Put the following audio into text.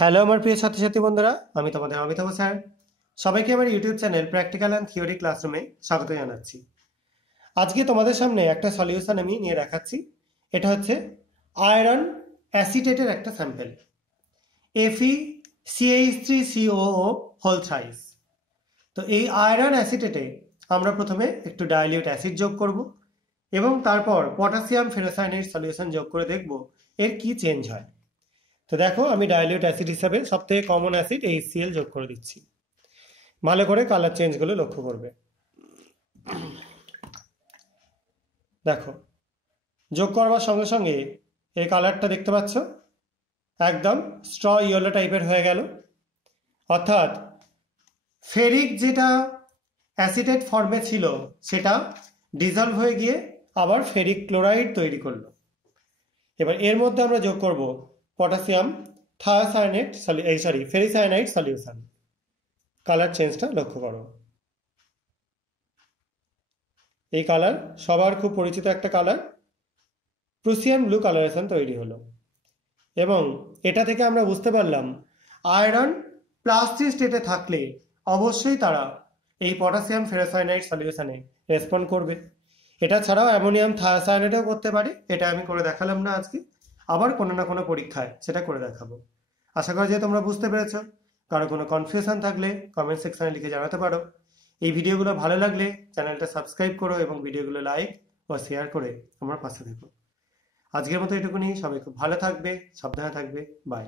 Hello আমার প্রিয় ছাত্রছাত্রী বন্ধুরা, আমি তোমাদের অমিতাভ স্যার। সবাইকে আমার YouTube channel practical and theory ক্লাসরুমে স্বাগত জানাচ্ছি। আজকে তোমাদের সামনে একটা সলিউশন আমি নিয়ে দেখাচ্ছি। এটা হচ্ছে আয়রন অ্যাসিটেটের একটা স্যাম্পল, FeCH3COO হোল থ্রাইস। তো এই আয়রন অ্যাসিটেটে আমরা প্রথমে একটু ডাইলিউট অ্যাসিড যোগ করব এবং তারপর পটাশিয়াম ফেরোসায়ানাইড সলিউশন যোগ করে দেখব এর কি চেঞ্জ হয়। তো দেখো, আমি ডাইলিউট অ্যাসিড হিসাবে সবথেকে কমন অ্যাসিড HCl যোগ করে দিচ্ছি। ভালো করে কালার চেঞ্জগুলো লক্ষ্য করবে। দেখো, যোগ করবার সঙ্গে সঙ্গে এই কালারটা দেখতে পাচ্ছ, একদম স্ট্র ইয়েলো টাইপের হয়ে গেল। অর্থাৎ ফেরিক যেটা অ্যাসিটেট ফর্মে ছিল সেটা ডিজলভ হয়ে গিয়ে আবার ফেরিক ক্লোরাইড তৈরি করলো। এবার এর মধ্যে আমরা যোগ করব potassium thiocyanate ferricyanide solution. Colour চেঞ্জটা লক্ষ্য করো। এই কালার সবার খুব পরিচিত একটা কালার, প্রুসিয়ান ব্লু কালারেশন তৈরি হলো। এবং এটা থেকে আমরা বুঝতে পারলাম আয়রন প্লাস্টিক স্টেটে থাকলে অবশ্যই তারা এই পটাশিয়াম ফেরোসায়ানাইড সলিউশনে রেসপন্ড করবে। এটা ছাড়াও অ্যামোনিয়াম থায়োসায়ানেটেও করতে পারে। এটা আমি করে দেখালাম না আজকে, আবার কোনো না কোনো পরীক্ষায় সেটা করে দেখাবো। আশা করি যে তোমরা বুঝতে পেরেছ। কারো কোনো কনফিউশন থাকলে কমেন্ট সেকশনে লিখে জানাতে পারো। এই ভিডিওগুলো ভালো লাগলে চ্যানেলটা সাবস্ক্রাইব করো এবং ভিডিওগুলো লাইক ও শেয়ার করে আমার পাশে থেকো। আজকের মতো এটুকুনি। সবাই খুব ভালো থাকবে, সাবধানে থাকবে। বাই।